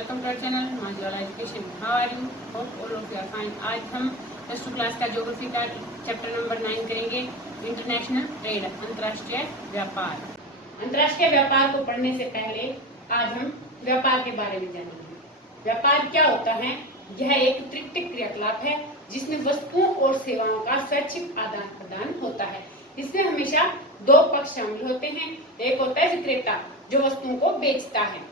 Welcome to our channel Manjhiwala education. How are you? Hope all of you are fine. आज हम plus two class का geography का chapter number 9 करेंगे, international trade, अंतर्राष्ट्रीय व्यापार। अंतर्राष्ट्रीय व्यापार को पढ़ने से पहले आज हम व्यापार के बारे में जानेंगे। व्यापार क्या होता है? यह एक त्रिटिक क्रियाकलाप है जिसमें वस्तुओं और सेवाओं का स्वैच्छिक आदान प्रदान होता है। इसमें हमेशा दो पक्ष शामिल होते हैं। एक होता है विक्रेता जो वस्तुओं को बेचता है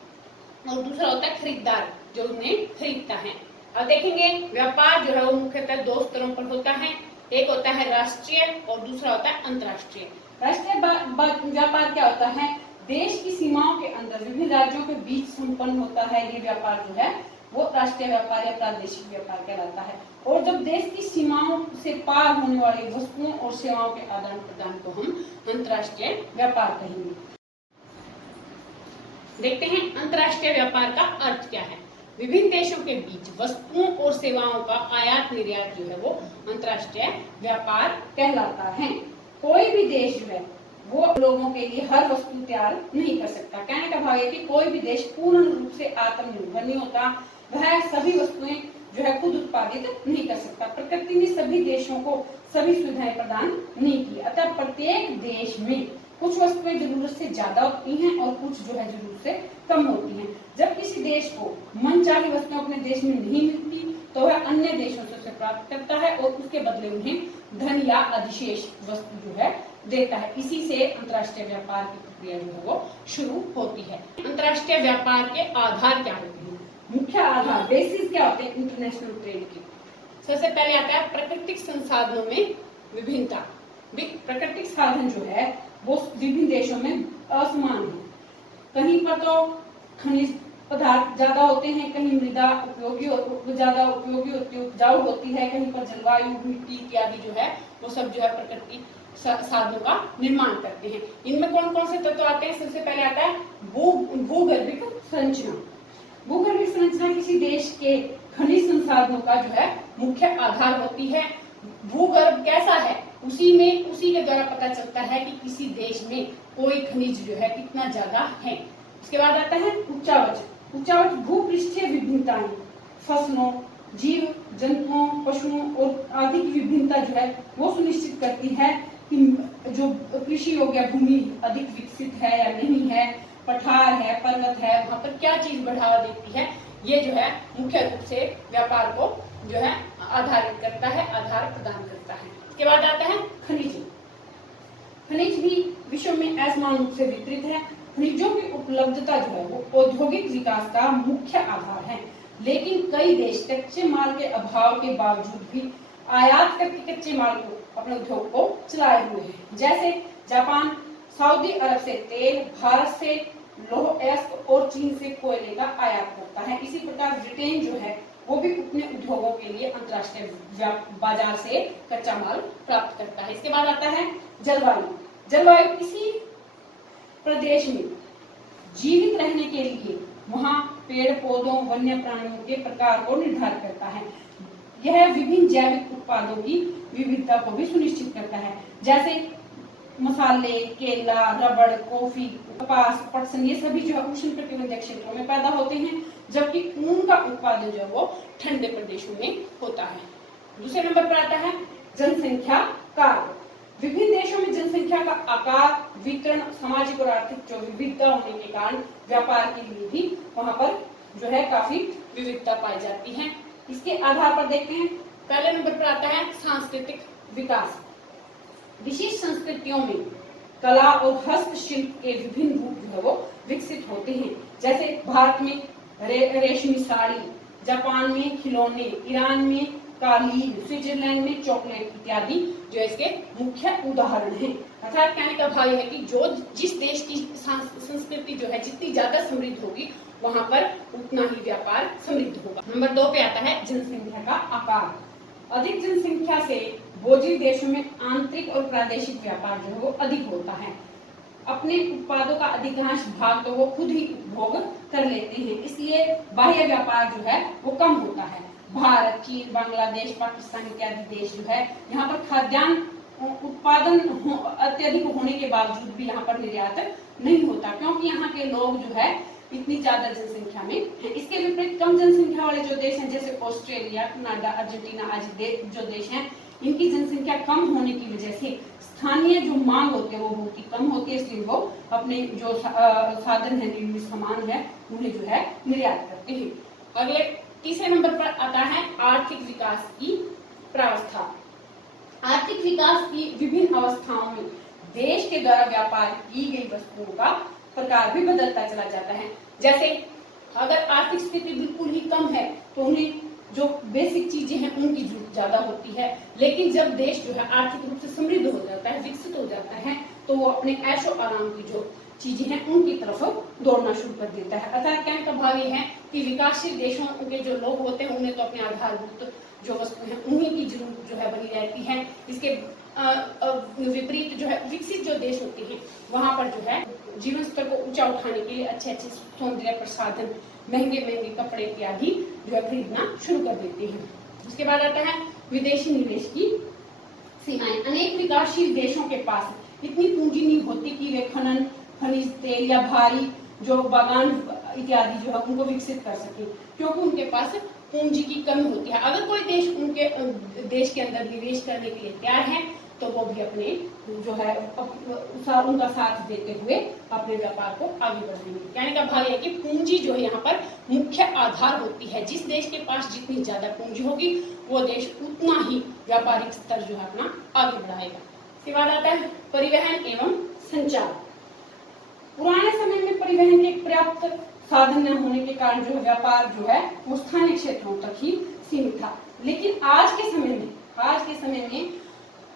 और दूसरा होता है खरीदार जो उन्हें खरीदता है। अब देखेंगे व्यापार जो है वो मुख्यतः दो स्तरों पर होता है। एक होता है राष्ट्रीय और दूसरा होता है अंतर्राष्ट्रीय। राष्ट्रीय व्यापार क्या होता है? देश की सीमाओं के अंदर विभिन्न राज्यों के बीच संपन्न होता है। ये व्यापार जो है वो राष्ट्रीय व्यापार या प्रादेशिक व्यापार कहलाता है। और जब देश की सीमाओं से पार होने वाली वस्तुओं और सेवाओं के आदान प्रदान को हम अंतर्राष्ट्रीय व्यापार कहेंगे। देखते हैं अंतर्राष्ट्रीय व्यापार का अर्थ क्या है। विभिन्न देशों के बीच वस्तुओं और सेवाओं का आयात निर्यात जो है वो अंतर्राष्ट्रीय व्यापार कहलाता है। कोई भी देश जो है वो लोगों के लिए हर वस्तु तैयार नहीं कर सकता। कहने का भाव है कि कोई भी देश पूर्ण रूप से आत्मनिर्भर नहीं होता। वह सभी वस्तुएं जो है खुद उत्पादित नहीं कर सकता। प्रकृति ने सभी देशों को सभी सुविधाएं प्रदान नहीं की। अतः प्रत्येक देश में कुछ वस्तुएं जरूरत से ज्यादा होती हैं और कुछ जो है जरूरत से कम होती हैं। जब किसी देश को मनचाही वस्तुएं अपने देश में नहीं मिलती तो वह अन्य देशों से उसे प्राप्त करता है और उसके बदले उन्हें धन या अधिशेष वस्तु जो है देता है। इसी से अंतर्राष्ट्रीय व्यापार की प्रक्रिया जो है वो शुरू होती है। अंतर्राष्ट्रीय व्यापार के आधार क्या होते हैं? मुख्य आधार बेसिस क्या होते हैं इंटरनेशनल ट्रेड के? सबसे पहले आता है प्राकृतिक संसाधनों में विभिन्नता। प्राकृतिक साधन जो है वो विभिन्न देशों में असमान है। कहीं पर तो खनिज पदार्थ ज्यादा होते हैं, कहीं मृदा ज्यादा उपयोगी उपजाऊ होती है, कहीं पर जलवायु मिट्टी इत्यादि जो है वो सब जो है प्रकृति साधनों का निर्माण करते हैं। इनमें कौन कौन से तत्व आते हैं? सबसे पहले आता है भूगर्भिक संरचना। भूगर्भिक संरचना किसी देश के खनिज संसाधनों का जो है मुख्य आधार होती है। भूगर्भ कैसा है उसी के द्वारा पता चलता है कि किसी देश में कोई खनिज जो है कितना ज्यादा है। उसके बाद आता है उच्चावच। उच्चावच भूपृष्ठीय विभिन्नताएं, फसलों, जीव जंतुओं, पशुओं और आदि की विभिन्नता जो है वो सुनिश्चित करती है कि जो कृषि योग्य भूमि अधिक विकसित है या नहीं है, पठार है, पर्वत है, वहां पर क्या चीज बढ़ावा देती है। ये जो है मुख्य रूप से व्यापार को जो है आधारित करता है, आधार प्रदान करता है। इसके बाद आता है खनिज। खनिज भी विश्व में असमान रूप से वितरित है। खनिजों की उपलब्धता जो है वो औद्योगिक विकास का मुख्य आधार है। लेकिन कई देश कच्चे माल के अभाव के बावजूद भी आयात करके कच्चे माल को अपने उद्योग को चलाए हुए हैं। जैसे जापान सऊदी अरब से तेल, भारत से लौह अयस्क और चीन से कोयले का आयात करता है। इसी प्रकार ब्रिटेन जो है वो भी अपने उद्योगों के लिए अंतर्राष्ट्रीय बाजार से कच्चा माल प्राप्त करता है। इसके बाद आता है जलवायु। जलवायु किसी प्रदेश में जीवित रहने के लिए वहां पेड़ पौधों, वन्य प्राणियों के प्रकार को निर्धारित करता है। यह विभिन्न जैविक उत्पादों की विविधता को भी सुनिश्चित करता है। जैसे मसाले, केला, रबड़, कॉफी, कपास, पटसन, ये सभी जो है उष्ण कटिबंधीय क्षेत्रों में पैदा होते हैं, जबकि ऊन का उत्पादन जो है वो ठंडे प्रदेशों में होता है। दूसरे नंबर पर आता है जनसंख्या कार्य। विभिन्न देशों में जनसंख्या का आकार, वितरण, सामाजिक और आर्थिक जो विविधता होने के कारण व्यापार के लिए भी वहां पर जो है काफी विविधता पाई जाती है। इसके आधार पर देखते हैं। पहले नंबर पर आता है सांस्कृतिक विकास। विशिष्ट संस्कृतियों में कला और हस्तशिल्प के विभिन्न रूप जो है वो विकसित होते हैं। जैसे भारत में रेशमी साड़ी, जापान में खिलौने, ईरान में कालीन, स्विट्जरलैंड में चॉकलेट इत्यादि जो इसके मुख्य उदाहरण हैं। अर्थात कहने का भाव है कि जो जिस देश की संस्कृति जो है जितनी ज्यादा समृद्ध होगी वहां पर उतना ही व्यापार समृद्ध होगा। नंबर 2 पे आता है जनसंख्या का आकार। अधिक जनसंख्या से बोझिल देशों में आंतरिक और प्रादेशिक व्यापार जो है वो अधिक होता है। अपने उत्पादों का अधिकांश भाग तो वो खुद ही उपभोग कर लेते हैं, इसलिए बाह्य व्यापार जो है वो कम होता है। भारत, चीन, बांग्लादेश, पाकिस्तान इत्यादि देश जो है यहाँ पर खाद्यान्न उत्पादन अत्यधिक होने के बावजूद भी यहाँ पर निर्यात नहीं होता, क्योंकि यहाँ के लोग जो है इतनी ज्यादा जनसंख्या में है। इसके विपरीत कम जनसंख्या वाले जो देश हैं जैसे ऑस्ट्रेलिया, कनाडा, अर्जेंटीना आदि जो देश हैं, इनकी जनसंख्या कम होने की वजह से स्थानीय जो मांग होती है वो बहुत ही कम होती है, इसलिए वो अपने जो साधन है, निर्मित सामान है, उन्हें जो है निर्यात करते हैं। अगले तीसरे नंबर पर आता है आर्थिक विकास की प्रावस्था। आर्थिक विकास की विभिन्न अवस्थाओं में देश के द्वारा व्यापार की गई वस्तुओं का प्रकार भी बदलता चला जाता है। जैसे अगर आर्थिक स्थिति बिल्कुल ही कम है तो उन्हें जो बेसिक चीजें हैं उनकी जरूरत ज्यादा होती है, लेकिन जब देश जो है आर्थिक रूप से समृद्ध हो जाता है, विकसित हो जाता है, तो वो अपने ऐशो आराम की जो चीजें हैं उनकी तरफ दौड़ना शुरू कर देता है। अर्थात कहने का भाव ये है कि विकासशील देशों के जो लोग होते हैं उन्हें तो अपने आधारभूत जो वस्तु है उन्हीं की जरूरत जो है बनी रहती है। इसके विपरीत जो है विकसित जो देश होते हैं वहां पर जो है जीवन स्तर को ऊंचा उठाने के लिए अच्छे अच्छे सौंदर्य प्रसाधन, महंगे महंगे कपड़े इत्यादि जो है खरीदना शुरू कर देते हैं। उसके बाद आता है विदेशी निवेश की सीमाएं। अनेक विकासशील देशों के पास इतनी पूंजी नहीं होती कि वे खनन, खनिज तेल या भारी जो बागान इत्यादि जो है उनको विकसित कर सके, क्योंकि उनके पास पूंजी की कमी होती है। अगर कोई देश उनके देश के अंदर निवेश करने के लिए तैयार है तो वो भी अपने जो है उनका साथ देते हुए अपने व्यापार को आगे बढ़ाएंगे। कहने का भाव है कि पूंजी जो है यहाँ पर मुख्य आधार होती है। जिस देश के पास जितनी ज्यादा पूंजी होगी वो देश उतना ही व्यापारिक स्तर जो है अपना आगे बढ़ाएगा। इसके बाद आता है परिवहन एवं संचार। पुराने समय में परिवहन के पर्याप्त साधन न होने के कारण जो व्यापार जो है वो स्थानीय क्षेत्रों तक ही सीमित था, लेकिन आज के समय में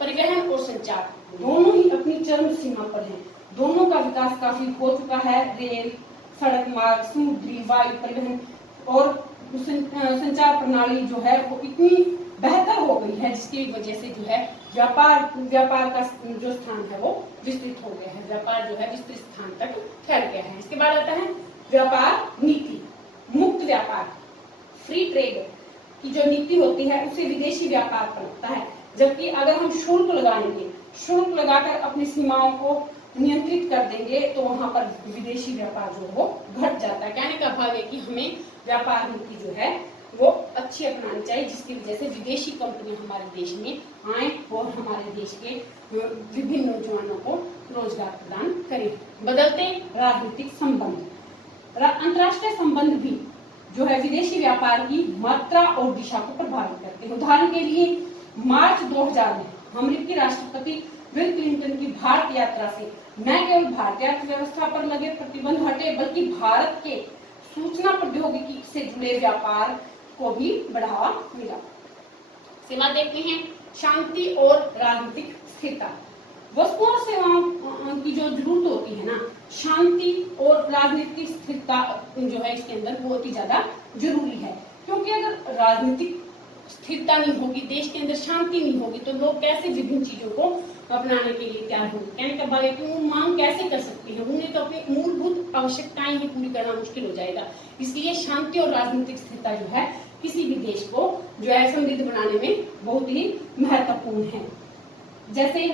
परिवहन और संचार दोनों ही अपनी चरम सीमा पर हैं। दोनों का विकास काफी हो चुका है। रेल, सड़क मार्ग, समुद्री, वायु परिवहन और संचार प्रणाली जो है वो इतनी बेहतर हो गई है जिसकी वजह से जो है व्यापार का जो स्थान है वो विस्तृत हो गया है। व्यापार जो है विस्तृत स्थान तक फैल गया है। इसके बाद आता है व्यापार नीति। मुक्त व्यापार, फ्री ट्रेड की जो नीति होती है उससे विदेशी व्यापार पनपता है, जबकि अगर हम शुल्क लगाएंगे, शुल्क लगाकर अपनी सीमाओं को नियंत्रित कर देंगे तो वहां पर विदेशी व्यापार जो वो घट जाता है। कहने का भाव है कि हमें व्यापार नीति जो है वो अच्छी अपनानी चाहिए, जिसकी वजह से विदेशी कंपनी हमारे देश में आए और हमारे देश के विभिन्न नौजवानों को रोजगार प्रदान करें। बदलते राजनीतिक संबंध, अंतर्राष्ट्रीय संबंध भी जो है विदेशी व्यापार की मात्रा और दिशा को प्रभावित करते हैं। उदाहरण के लिए मार्च 2000 में अमेरिकी राष्ट्रपति बिल क्लिंटन की भारत यात्रा से न केवल भारतीय अर्थव्यवस्था पर लगे प्रतिबंध हटे, बल्कि भारत के सूचना प्रौद्योगिकी से जुड़े व्यापार को भी बढ़ावा मिला। सीमा देखते हैं शांति और राजनीतिक स्थिरता। वस्तुओं और सेवाओं की जो जरूरत होती है ना, शांति और राजनीतिक स्थिरता जो है इसके अंदर बहुत ही ज्यादा जरूरी है, क्योंकि अगर राजनीतिक स्थिरता नहीं होगी, देश के अंदर शांति नहीं होगी, तो लोग कैसे विभिन्न चीजों को अपनाने के लिए तैयार होंगे। कहने का भाव है कि वो मांग कैसे कर सकते हैं, उन्हें तो अपनी मूलभूत आवश्यकताएं ही पूरी करना मुश्किल हो जाएगा। इसलिए शांति और राजनीतिक स्थिरता जो है किसी भी देश को जो है समृद्ध बनाने में बहुत ही महत्वपूर्ण है। जैसे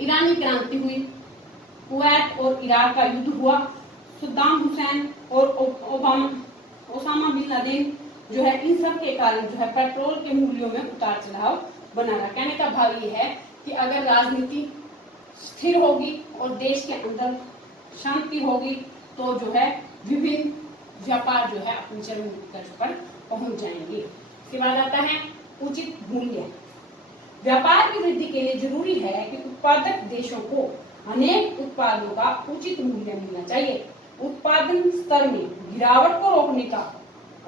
ईरानी क्रांति हुई, कुवैत और इराक का युद्ध हुआ, सद्दाम हुसैन और ओसामा बिन लादेन जो है इन सब के कारण जो है पेट्रोल के मूल्यों में उतार चढ़ाव बना रहा। कहने का भाव ये है कि अगर राजनीति स्थिर होगी और देश के अंदर शांति होगी तो जो है विभिन्न व्यापार जो है अपनी चरम उत्कर्ष पर पहुंच जाएंगे। इसके बाद आता है उचित मूल्य। व्यापार की वृद्धि के लिए जरूरी है कि उत्पादक देशों को अनेक उत्पादों का उचित मूल्य मिलना चाहिए। उत्पादन स्तर में गिरावट को रोकने का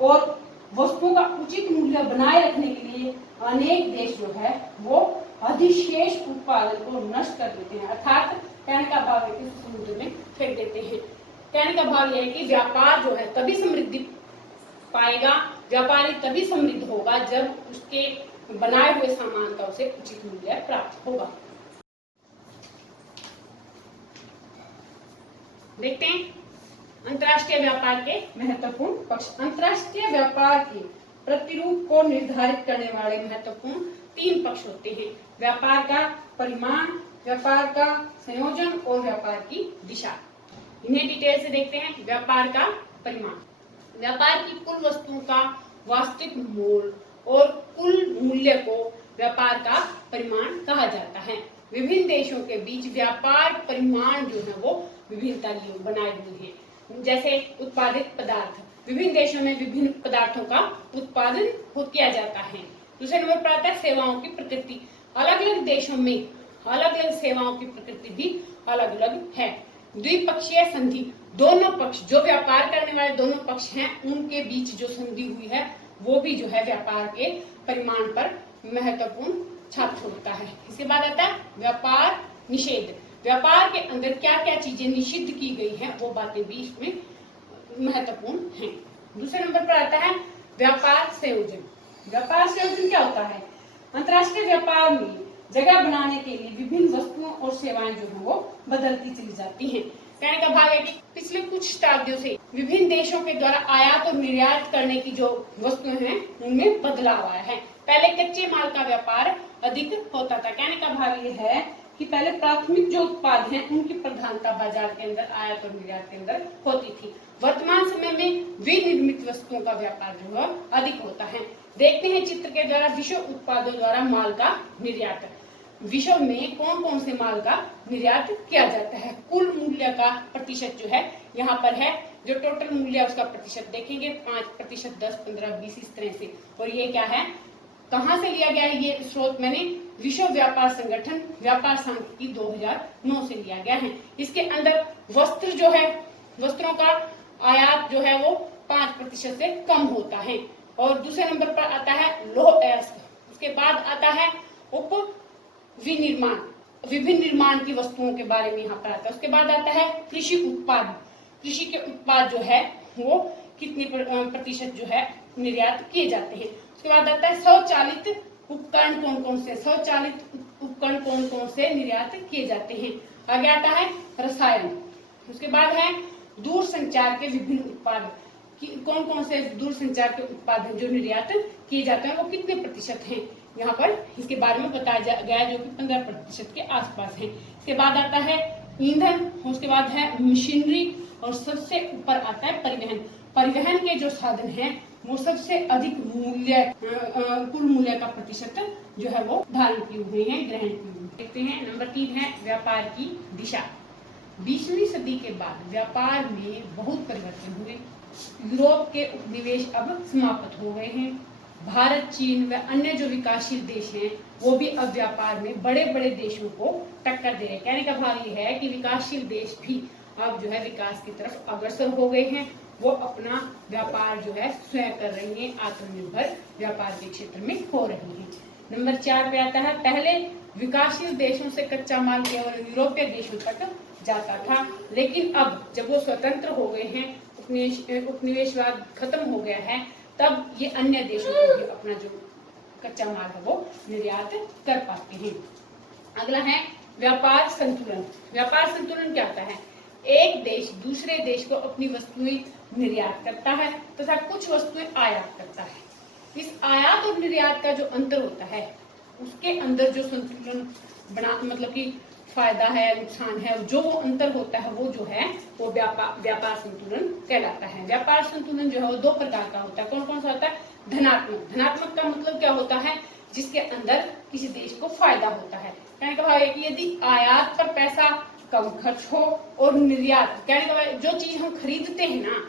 और वस्तुओं का उचित मूल्य बनाए रखने के लिए अनेक देश जो है वो अधिशेष उत्पादन को नष्ट कर देते हैं, अर्थात कहने का भाव है कि समुद्र में फेंक देते हैं। कहने का भाव यह है कि व्यापार जो है तभी समृद्धि पाएगा, व्यापारी तभी समृद्ध होगा जब उसके बनाए हुए सामान का उसे उचित मूल्य प्राप्त होगा। देखते हैं अंतर्राष्ट्रीय व्यापार के महत्वपूर्ण पक्ष। अंतर्राष्ट्रीय व्यापार के प्रतिरूप को निर्धारित करने वाले महत्वपूर्ण 3 पक्ष होते हैं: व्यापार का परिमाण, व्यापार का संयोजन और व्यापार की दिशा। इन्हें डिटेल से देखते हैं। व्यापार का परिमाण, व्यापार की कुल वस्तुओं का वास्तविक मोल और कुल मूल्य को व्यापार का परिमाण कहा जाता है। विभिन्न देशों के बीच व्यापार परिमाण जो है वो विभिन्नता बनाए हुए हैं। जैसे उत्पादित पदार्थ, विभिन्न देशों में विभिन्न पदार्थों का उत्पादन किया जाता है। दूसरे नंबर पर आता है सेवाओं की प्रकृति, अलग अलग देशों में अलग अलग सेवाओं की प्रकृति भी अलग अलग है। द्विपक्षीय संधि, दोनों पक्ष जो व्यापार करने वाले दोनों पक्ष हैं उनके बीच जो संधि हुई है वो भी जो है व्यापार के परिमाण पर महत्वपूर्ण छाप छोड़ता है। इसके बाद आता है व्यापार निषेध, व्यापार के अंदर क्या क्या चीजें निषिद्ध की गई हैं वो बातें भी इसमें महत्वपूर्ण हैं। दूसरे नंबर पर आता है व्यापार संयोजन, व्यापार संयोजन क्या होता है? अंतर्राष्ट्रीय व्यापार में जगह बनाने के लिए विभिन्न वस्तुओं और सेवाएं जो है वो बदलती चली जाती हैं। कहने का भाव है कि पिछले कुछ शताब्दियों से विभिन्न देशों के द्वारा आयात और निर्यात करने की जो वस्तुएं हैं उनमें बदलाव आया है। पहले कच्चे माल का व्यापार अधिक होता था। कहने का भाव ये है कि पहले प्राथमिक जो उत्पाद हैं उनकी प्रधानता बाजार के अंदर आयात और निर्यात के अंदर होती थी। वर्तमान समय में विनिर्मित वस्तुओं का व्यापार जो है अधिक होता है। देखते हैं चित्र के द्वारा विश्व उत्पादों द्वारा माल का निर्यात। विश्व में कौन कौन से माल का निर्यात किया जाता है? कुल मूल्य का प्रतिशत जो है यहाँ पर है, जो टोटल मूल्य है उसका प्रतिशत देखेंगे 5%, 10, 15, 20 इस तरह से। और ये क्या है, कहाँ से लिया गया है? ये स्रोत मैंने विश्व व्यापार संगठन व्यापार सांख्यिकी 2009 से लिया गया है। इसके अंदर वस्त्र जो है, वस्त्रों का आयात जो है वो 5% से कम होता है। और दूसरे नंबर पर आता है लौह अयस्क, उसके बाद आता है उप विनिर्माण, विभिन्न निर्माण की वस्तुओं के बारे में यहाँ पर आता है। उसके बाद आता है कृषि उत्पाद, कृषि के उत्पाद जो है वो कितने प्रतिशत जो है निर्यात किए जाते हैं। उसके बाद आता है स्वचालित उपकरण कौन कौन से, स्वचालित उपकरण कौन कौन से निर्यात किए जाते हैं। आगे आता है रसायन, उसके बाद है दूर संचार के विभिन्न उत्पाद, कौन कौन से दूर संचार के उत्पाद हैं जो निर्यात किए जाते हैं वो कितने प्रतिशत हैं, यहाँ पर इसके बारे में बताया गया है जो कि 15% के आसपास है। इसके बाद आता है ईंधन, उसके बाद है मशीनरी और सबसे ऊपर आता है परिवहन। परिवहन के जो साधन हैं वो सबसे अधिक मूल्य कुल मूल्य का प्रतिशत जो है वो धारण किए हुए हैं, ग्रहण किए हुए। देखते हैं नंबर 3 है व्यापार की दिशा। 20वीं सदी के बाद व्यापार में बहुत परिवर्तन हुए। यूरोप के उपनिवेश अब समाप्त हो गए हैं। भारत, चीन व अन्य जो विकासशील देश हैं वो भी अब व्यापार में बड़े बड़े देशों को टक्कर दे रहे हैं। कहने का भाव ये है कि विकासशील देश भी अब जो है विकास की तरफ अग्रसर हो गए हैं। वो अपना व्यापार जो है स्वयं कर रही हैं, आत्मनिर्भर व्यापार के क्षेत्र में हो रही हैं। नंबर 4 पे आता है पहले विकासशील देशों से कच्चा माल केवल यूरोपीय देशों तक जाता था, लेकिन अब जब वो स्वतंत्र हो गए हैं, उपनिवेशवाद खत्म हो गया है, तब ये अन्य देशों को भी अपना जो कच्चा माल है वो निर्यात कर पाते हैं। अगला है व्यापार संतुलन। व्यापार संतुलन क्या होता है? एक देश दूसरे देश को अपनी वस्तुएं निर्यात करता है तथा कुछ वस्तुएं आयात करता है। इस आयात और निर्यात का जो अंतर होता है उसके अंदर जो संतुलन बना, मतलब कि फायदा है, नुकसान है, जो वो अंतर होता है वो जो है वो व्यापार संतुलन कहलाता है। व्यापार संतुलन जो है वो 2 प्रकार का होता है। कौन कौन सा होता है? धनात्मक। धनात्मक का मतलब क्या होता है? जिसके अंदर किसी देश को फायदा होता है। कहने का भाव है कि यदि आयात पर पैसा कम खर्च हो और निर्यात, कहने का भाव जो चीज हम खरीदते हैं ना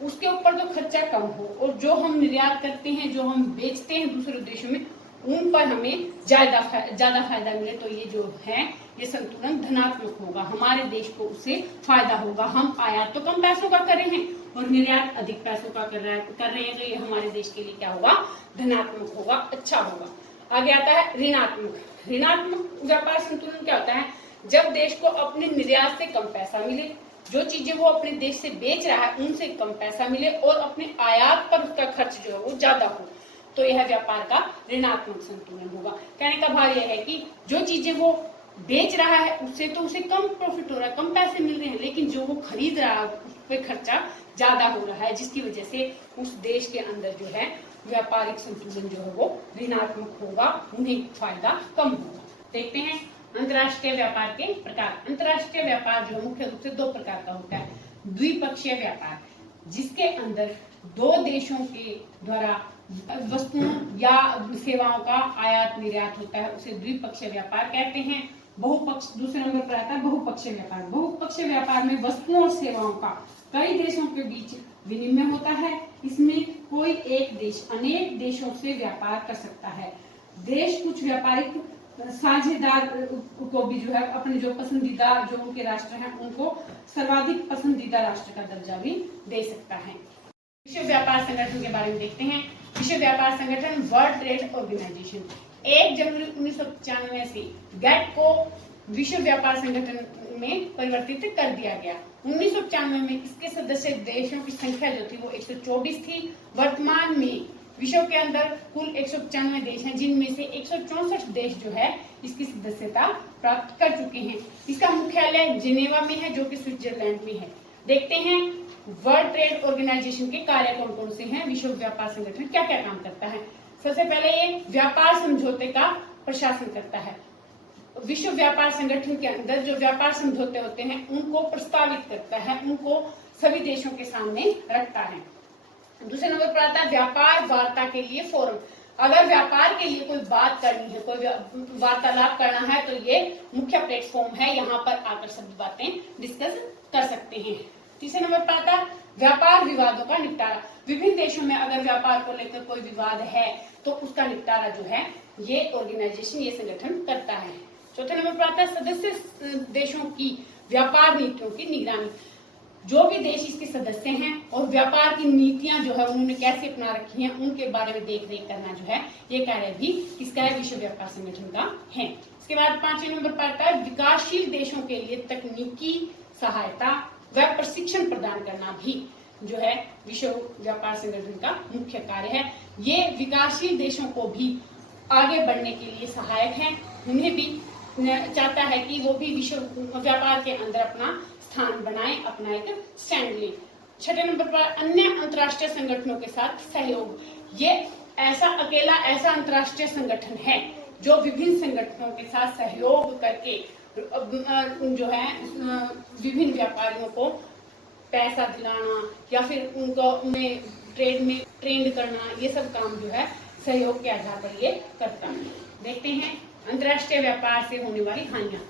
उसके ऊपर तो खर्चा कम हो, और जो हम निर्यात करते हैं, जो हम बेचते हैं दूसरे देशों में, उन पर हमें ज्यादा फायदा मिले, तो ये जो है ये संतुलन धनात्मक होगा। हमारे देश को उससे फायदा होगा। हम आयात तो कम पैसों का कर रहे हैं और निर्यात अधिक पैसों का कर रहे हैं, तो ये हमारे देश के लिए क्या होगा? धनात्मक होगा, अच्छा होगा। आगे आता है ऋणात्मक। ऋणात्मक व्यापार संतुलन क्या होता है? जब देश को अपने निर्यात से कम पैसा मिले, जो चीजें वो अपने देश से बेच रहा है उनसे कम पैसा मिले और अपने आयात पर उसका खर्च जो है वो ज्यादा हो, तो यह व्यापार का ऋणात्मक संतुलन होगा। कहने का भाव यह है कि जो चीजें वो बेच रहा है उससे तो उसे कम प्रॉफिट हो रहा है, कम पैसे मिल रहे हैं, लेकिन जो वो खरीद रहा है उस पर खर्चा ज्यादा हो रहा है, जिसकी वजह से उस देश के अंदर जो है व्यापारिक संतुलन जो है वो ऋणात्मक होगा, उन्हें फायदा कम होगा। देखते हैं अंतर्राष्ट्रीय व्यापार के प्रकार। अंतर्राष्ट्रीय व्यापार जो मुख्य रूप से 2 प्रकार का होता है। द्विपक्षीय व्यापार, जिसके अंदर दो देशों के द्वारा वस्तुओं या सेवाओं का आयात निर्यात होता है, उसे द्विपक्षीय व्यापार कहते हैं। बहुपक्ष दूसरे नंबर पर आता है बहुपक्षीय व्यापार। बहुपक्षीय व्यापार में वस्तुओं और सेवाओं का कई देशों के बीच विनिमय होता है। इसमें कोई एक देश अनेक देशों से व्यापार कर सकता है। देश कुछ व्यापारिक साझेदार को भी जो है अपने जो पसंदीदा जो उनके राष्ट्र हैं उनको सर्वाधिक पसंदीदा राष्ट्र का दर्जा भी दे सकता है। विश्व व्यापार संगठन के बारे में देखते हैं। विश्व व्यापार संगठन वर्ल्ड ट्रेड ऑर्गेनाइजेशन 1 जनवरी 1995 से गैट को विश्व व्यापार संगठन में परिवर्तित कर दिया गया। 1995 में इसके सदस्य देशों की संख्या जो थी वो 124 थी। वर्तमान में विश्व के अंदर कुल 195 देश हैं, जिनमें से 164 देश जो है इसकी सदस्यता प्राप्त कर चुके हैं। इसका मुख्यालय जिनेवा में है, जो कि स्विट्जरलैंड में है। देखते हैं वर्ल्ड ट्रेड ऑर्गेनाइजेशन के कार्य कौन कौन से हैं। विश्व व्यापार संगठन क्या क्या काम करता है। सबसे पहले ये व्यापार समझौते का प्रशासन करता है। विश्व व्यापार संगठन के अंदर जो व्यापार समझौते होते हैं उनको प्रस्तावित करता है, उनको सभी देशों के सामने रखता है। दूसरे नंबर पर आता है व्यापार वार्ता के लिए फोरम। अगर व्यापार के लिए कोई बात करनी है, कोई वार्तालाप करना है, तो ये मुख्य प्लेटफॉर्म है, यहाँ पर आकर सब बातें डिस्कस कर सकते हैं। तीसरे नंबर पर आता है व्यापार विवादों का निपटारा। विभिन्न देशों में अगर व्यापार को लेकर कोई विवाद है तो उसका निपटारा जो है ये ऑर्गेनाइजेशन, ये संगठन करता है। चौथे नंबर पर आता है सदस्य देशों की व्यापार नीतियों की निगरानी। जो भी देश इसके सदस्य हैं और व्यापार की नीतियां जो है उन्होंने कैसे अपना रखी हैं उनके बारे में देख रेख करना जो है ये कार्य भी किसका है, विश्व व्यापार संगठन का है। इसके बाद 5वें नंबर पर आता है विकासशील देशों के लिए तकनीकी सहायता व प्रशिक्षण प्रदान करना भी जो है विश्व व्यापार संगठन का मुख्य कार्य है। ये विकासशील देशों को भी आगे बढ़ने के लिए सहायक है, उन्हें भी चाहता है कि वो भी विश्व व्यापार के अंदर अपना स्थान बनाए, अपना एक स्टैंड ले। 6 नंबर पर अन्य अंतर्राष्ट्रीय संगठनों के साथ सहयोग। ये ऐसा अकेला ऐसा अंतर्राष्ट्रीय संगठन है जो विभिन्न संगठनों के साथ सहयोग करके जो है विभिन्न व्यापारियों को पैसा दिलाना या फिर उनको उन्हें ट्रेड में ट्रेंड करना, ये सब काम जो है सहयोग के आधार पर ये करता है। देखते हैं अंतर्राष्ट्रीय व्यापार से होने वाली हानियां।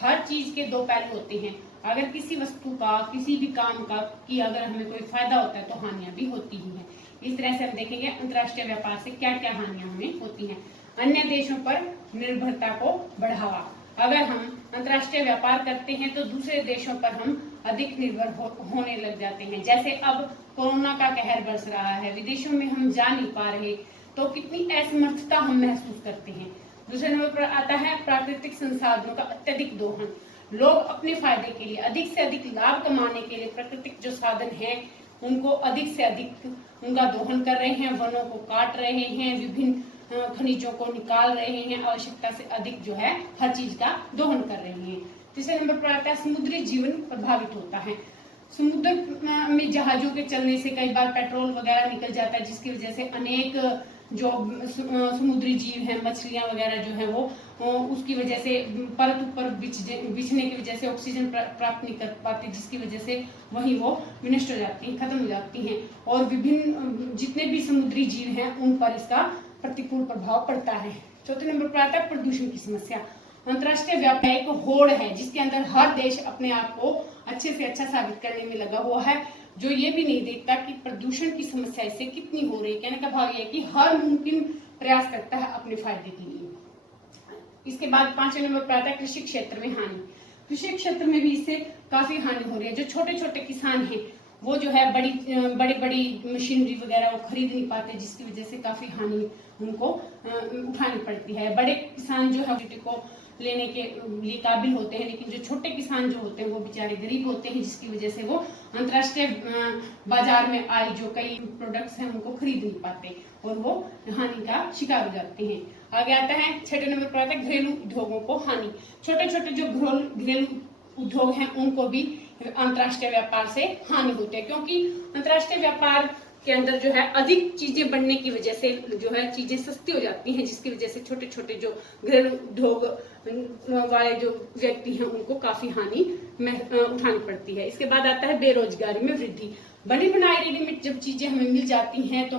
हर चीज के दो पहलू होते हैं। अगर किसी वस्तु का, किसी भी काम का कि अगर हमें कोई फायदा होता है तो हानियां भी होती ही हैं। इस तरह से हम देखेंगे अंतर्राष्ट्रीय व्यापार से क्या क्या हानियां हमें होती हैं। अन्य देशों पर निर्भरता को बढ़ावा। अगर हम अंतर्राष्ट्रीय व्यापार करते हैं तो दूसरे देशों पर हम अधिक निर्भर होने लग जाते हैं। जैसे अब कोरोना का कहर बरस रहा है, विदेशों में हम जा नहीं पा रहे, तो कितनी असमर्थता हम महसूस करते हैं। दूसरे नंबर पर आता है प्राकृतिक संसाधनों का अत्यधिक दोहन। लोग अपने फायदे के लिए अधिक से अधिक लाभ कमाने के लिए प्राकृतिक जो साधन हैं उनको अधिक से अधिक उनका दोहन कर रहे हैं, वनों को काट रहे हैं, विभिन्न खनिजों को निकाल रहे हैं, आवश्यकता से अधिक जो है हर चीज का दोहन कर रहे हैं। तीसरे नंबर पर आता है समुद्री जीवन प्रभावित होता है। समुद्र में जहाजों के चलने से कई बार पेट्रोल वगैरह निकल जाता है, जिसकी वजह से अनेक जो समुद्री जीव हैं, मछलियां वगैरह जो है वो उसकी वजह से परत ऊपर बिछने की वजह से ऑक्सीजन प्राप्त नहीं कर पाती, जिसकी वजह से वहीं वो विनष्ट हो जाती हैं, खत्म हो जाती हैं। और विभिन्न जितने भी समुद्री जीव हैं उन पर इसका प्रतिकूल प्रभाव पड़ता है। चौथे नंबर पर आता है प्रदूषण की समस्या। अंतर्राष्ट्रीय व्यापार एक होड़ है जिसके अंदर हर देश अपने आप को अच्छे से अच्छा साबित करने में लगा हुआ है, जो ये भी नहीं देखता कि प्रदूषण की समस्या इससे कितनी हो रही है। कहने का भाव यह है कि हर मुमकिन प्रयास करता है अपने फायदे के लिए। इसके बाद 5वें नंबर पर आता है कृषि क्षेत्र में हानि। कृषि क्षेत्र में भी इससे काफी हानि हो रही है। जो छोटे छोटे किसान हैं वो जो है बड़ी बड़ी मशीनरी वगैरह वो खरीद नहीं पाते, जिसकी वजह से काफी हानि उनको उठानी पड़ती है। बड़े किसान जो है को लेने के लिए काबिल होते हैं, लेकिन जो छोटे किसान जो होते हैं वो बेचारे गरीब होते हैं, जिसकी वजह से वो अंतर्राष्ट्रीय बाजार में आई जो कई प्रोडक्ट्स हैं उनको खरीद नहीं पाते और वो हानि का शिकार हो जाते हैं। आगे आता है 6 नंबर पर आता है घरेलू उद्योगों को हानि। छोटे छोटे जो घरेलू उद्योग हैं उनको भी अंतर्राष्ट्रीय व्यापार से हानि होती है, क्योंकि अंतर्राष्ट्रीय व्यापार के अंदर जो है अधिक चीजें बढ़ने की वजह से जो है चीजें सस्ती हो जाती हैं, जिसकी वजह से छोटे छोटे जो घरेलू उद्योग वाले जो व्यक्ति हैं उनको काफी हानि उठानी पड़ती है। इसके बाद आता है बेरोजगारी में वृद्धि। बनी बनाई रेडीमेड जब चीजें हमें मिल जाती हैं तो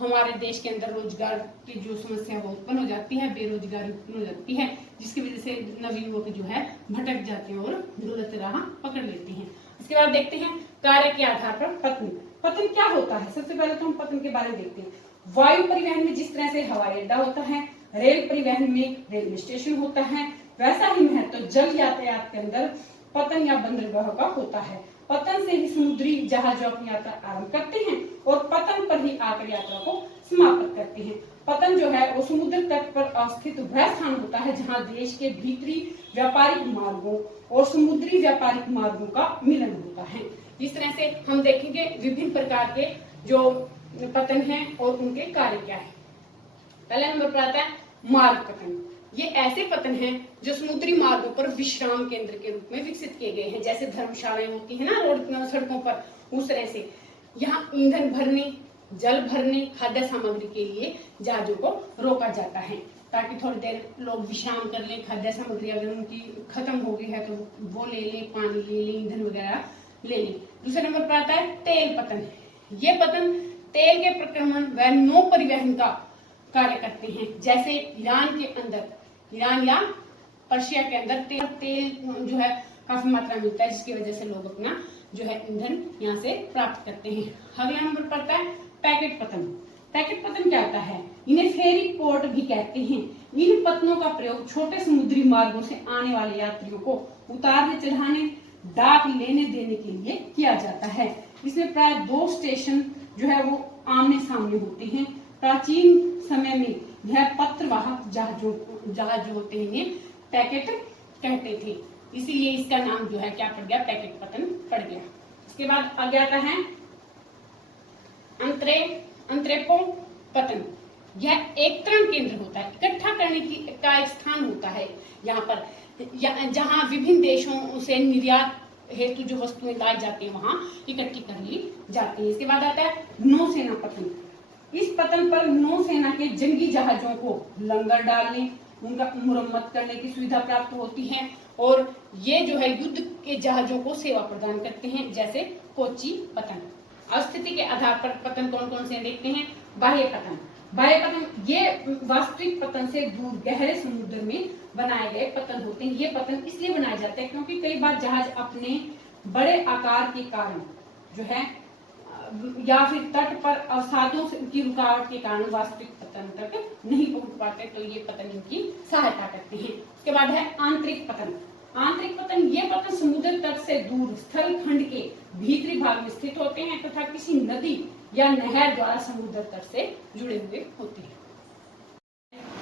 हमारे देश के अंदर रोजगार की जो समस्या वो उत्पन्न हो जाती है, बेरोजगारी उत्पन्न हो जाती है, जिसकी वजह से नवीन युवक जो है भटक जाते हैं और गलत राह पकड़ लेते हैं। इसके बाद देखते हैं कार्य के आधार पर पतन। पतन क्या होता है? सबसे पहले तो हम पतन के बारे में देखते हैं। वायु परिवहन में जिस तरह से हवाई अड्डा होता है, रेल परिवहन में रेलवे स्टेशन होता है, वैसा ही महत्व जल यातायात के अंदर पतन या बंदरगाह का होता है। पतन से ही समुद्री जहाज अपनी यात्रा आरंभ करते हैं और पतन पर ही आकर यात्रा को समाप्त करते हैं। पतन जो है वो समुद्र तट पर अवस्थित वह स्थान होता है जहां देश के भीतरी व्यापारिक मार्गों और समुद्री व्यापारिक मार्गों का मिलन होता है। इस तरह से हम देखेंगे विभिन्न प्रकार के जो पतन हैं और उनके कार्य क्या है। पहले नंबर पर आता है मार्ग पतन। ये ऐसे पतन हैं जो समुद्री मार्गों पर विश्राम केंद्र के रूप में विकसित किए गए हैं, जैसे धर्मशालाएं होती है ना रोड सड़कों पर, उस तरह से यहाँ ईंधन भरने, जल भरने, खाद्य सामग्री के लिए जहाजों को रोका जाता है ताकि थोड़ी देर लोग विश्राम कर लें, खाद्य सामग्री अगर उनकी खत्म हो गई है तो वो ले लें, पानी ले लें, ईंधन वगैरह ले लें। दूसरे नंबर पर आता है तेल पतन। ये पतन तेल के प्रक्रमण व नौ परिवहन का कार्य करते हैं, जैसे ईरान या पर्शिया के अंदर तेल जो है काफी मात्रा में मिलता है, जिसकी वजह से लोग अपना जो है ईंधन यहाँ से प्राप्त करते हैं। अगला नंबर पर आता है पैकेट पतन। पैकेट पतन क्या होता है? इन्हें फेरी पोर्ट भी कहते हैं। इन पतनों का प्रयोग छोटे समुद्री मार्गों से आने वाले यात्रियों को उतारने, चढ़ाने, डाक लेने देने के लिए किया जाता है। इसमें प्राय 2 स्टेशन जो है वो आमने सामने होते हैं। प्राचीन समय में यह पत्रवाहक जहाज जो होते हैं इन्हें पैकेट कहते थे, इसीलिए इसका नाम जो है क्या पड़ गया? पैकेट पतन पड़ गया। इसके बाद आगे आता है अंतरेपो पतन। यह एक तरण केंद्र होता है, इकट्ठा करने का एक स्थान होता है यहाँ पर, जहाँ विभिन्न देशों से निर्यात हेतु जो वस्तुएं लाई जाती है वहां इकट्ठी कर ली जाती है। इसके बाद आता है नौसेना पतन। इस पतन पर नौसेना के जंगी जहाजों को लंगर डालने, उनका मुरम्मत करने की सुविधा प्राप्त होती है और ये जो है युद्ध के जहाजों को सेवा प्रदान करते हैं, जैसे कोची पतन। स्थिति के आधार पर पतन कौन कौन से देखते हैं। बाह्य पतन ये वास्तविक पतन से दूर गहरे समुद्र में बनाए गए पतन होते हैं। ये पतन इसलिए बनाए जाते हैं क्योंकि कई बार जहाज अपने बड़े आकार के कारण जो है या फिर तट पर अवसादों की रुकावट के कारण वास्तविक पतन तक नहीं पहुंच पाते, तो ये पतन इनकी सहायता करते हैं। उसके बाद है आंतरिक पतन। ये पतन समुद्र तट से दूर स्थल खंड के भीतरी भाग में स्थित होते हैं तथा किसी नदी या नहर द्वारा समुद्र तट से जुड़े हुए होते हैं।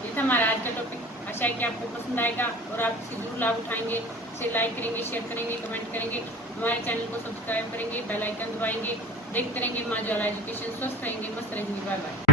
ये था हमारा आज का टॉपिक। आशा है कि आपको पसंद आएगा और आप इसे जरूर लाभ उठाएंगे। इसे लाइक करेंगे, शेयर करेंगे, कमेंट करेंगे, हमारे चैनल को सब्सक्राइब करेंगे, बेल आइकन दबाएंगे। देखते रहेंगे माँ ज्वाला एजुकेशन। स्वस्थ रहेंगे, मस्त रहेंगे। Bye bye.